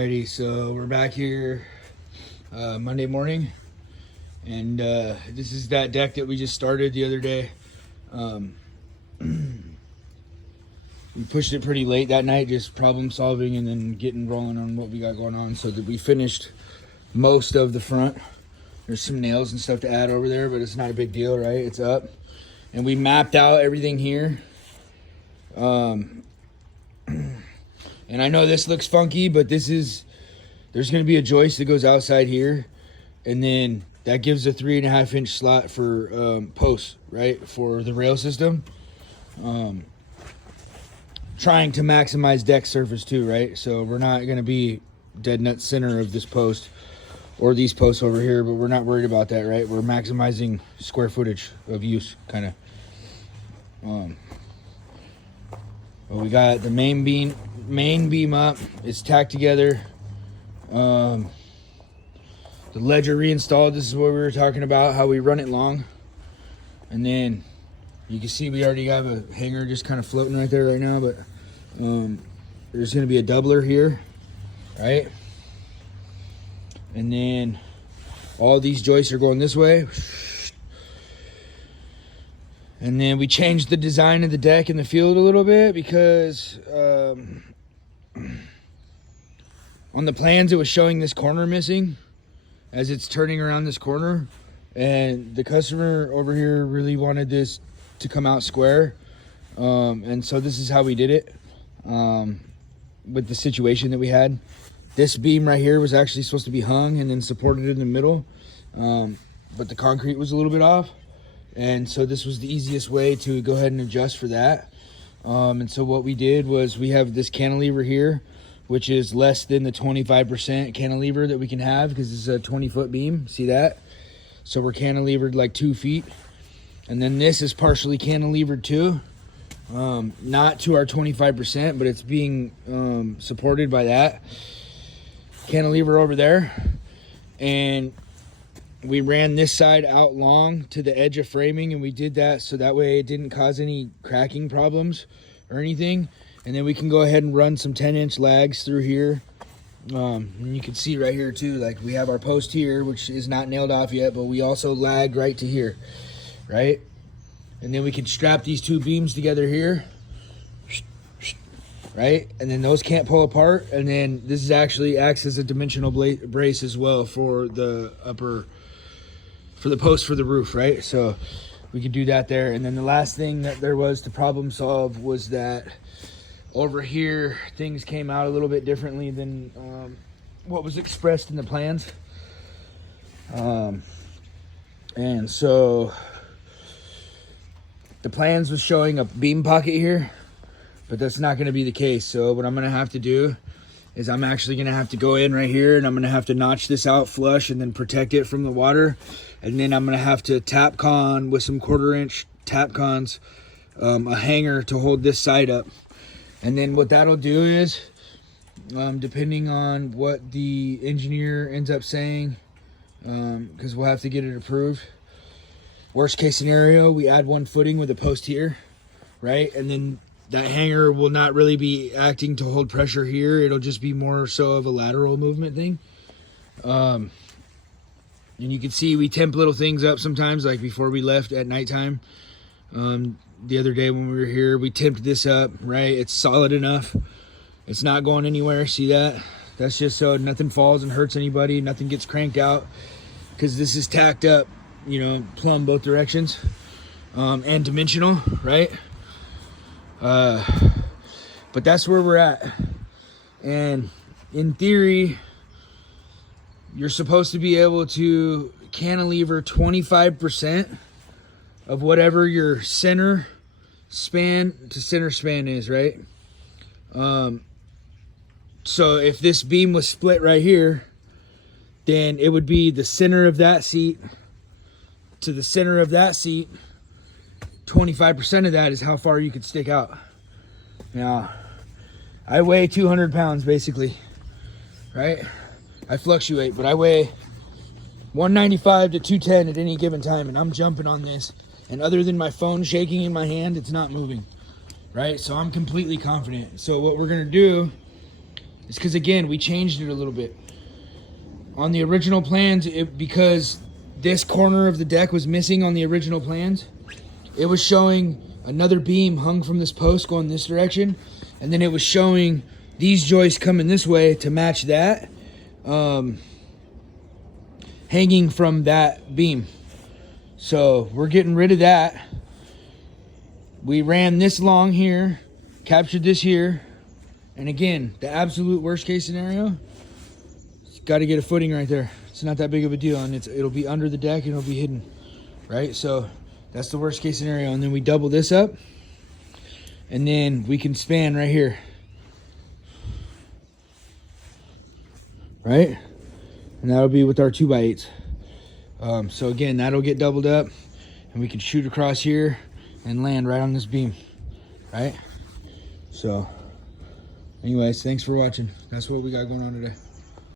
Alrighty, so we're back here Monday morning, and this is that deck that we just started the other day. We pushed it pretty late that night, just problem solving and then getting rolling on what we got going on, so that we finished most of the front. There's some nails and stuff to add over there, but it's not a big deal, right? It's up. And we mapped out everything here. And I know this looks funky, but there's going to be a joist that goes outside here, and then that gives a 3.5 inch slot for posts, right, for the rail system. Trying to maximize deck surface too, right? So we're not going to be dead nut center of this post or these posts over here, but we're not worried about that, right? We're maximizing square footage of use, kind of. Well, we got the main beam up. It's tacked together. The ledger reinstalled. This is what we were talking about, how we run it long. And then you can see we already have a hanger just kind of floating right there right now, but there's going to be a doubler here, right? And then all these joists are going this way. And then we changed the design of the deck in the field a little bit because on the plans it was showing this corner missing as it's turning around this corner. And the customer over here really wanted this to come out square. And so this is how we did it with the situation that we had. This beam right here was actually supposed to be hung and then supported in the middle. But the concrete was a little bit off. And so this was the easiest way to go ahead and adjust for that. And so what we did was we have this cantilever here, which is less than the 25% cantilever that we can have because it's a 20-foot beam. See that? So we're cantilevered like 2 feet. And then this is partially cantilevered too. Not to our 25%, but it's being supported by that cantilever over there. And we ran this side out long to the edge of framing, and we did that so that way it didn't cause any cracking problems or anything. And then we can go ahead and run some 10-inch lags through here. And you can see right here too, like we have our post here, which is not nailed off yet, but we also lagged right to here, right? And then we can strap these two beams together here, right? And then those can't pull apart. And then this is actually acts as a dimensional brace as well for the for the post for the roof, right? So we could do that there. And then the last thing that there was to problem solve was that over here things came out a little bit differently than what was expressed in the plans. And so the plans was showing a beam pocket here, but that's not going to be the case. So what I'm going to have to do is I'm actually going to have to go in right here, and I'm going to have to notch this out flush and then protect it from the water. And then I'm going to have to tap con with some 1/4 inch tap cons, a hanger to hold this side up. And then what that'll do is, depending on what the engineer ends up saying, because we'll have to get it approved. Worst case scenario, we add 1 footing with a post here, right? And then that hanger will not really be acting to hold pressure here. It'll just be more so of a lateral movement thing. And you can see we temp little things up sometimes, like before we left at nighttime. The other day when we were here, we temped this up, right? It's solid enough. It's not going anywhere. See that? That's just so nothing falls and hurts anybody. Nothing gets cranked out because this is tacked up, you know, plumb both directions, and dimensional, right? But that's where we're at. And in theory, you're supposed to be able to cantilever 25% of whatever your center span to center span is, right? So if this beam was split right here, then it would be the center of that seat to the center of that seat. 25% of that is how far you could stick out. Now, I weigh 200 pounds basically, right? I fluctuate, but I weigh 195 to 210 at any given time, and I'm jumping on this. And other than my phone shaking in my hand, it's not moving, right? So I'm completely confident. So what we're gonna do It's because, again, we changed it a little bit. On the original plans, because this corner of the deck was missing on the original plans, it was showing another beam hung from this post going this direction, and then it was showing these joists coming this way to match that, hanging from that beam. So we're getting rid of that. We ran this long here, captured this here, and again, the absolute worst case scenario, it's got to get a footing right there. It's not that big of a deal, and it'll be under the deck and it'll be hidden, right? So that's the worst case scenario. And then we double this up, and then we can span right here, right? And that'll be with our 2x8s. So again, that'll get doubled up, and we can shoot across here and land right on this beam, right? So anyways, thanks for watching. That's what we got going on today.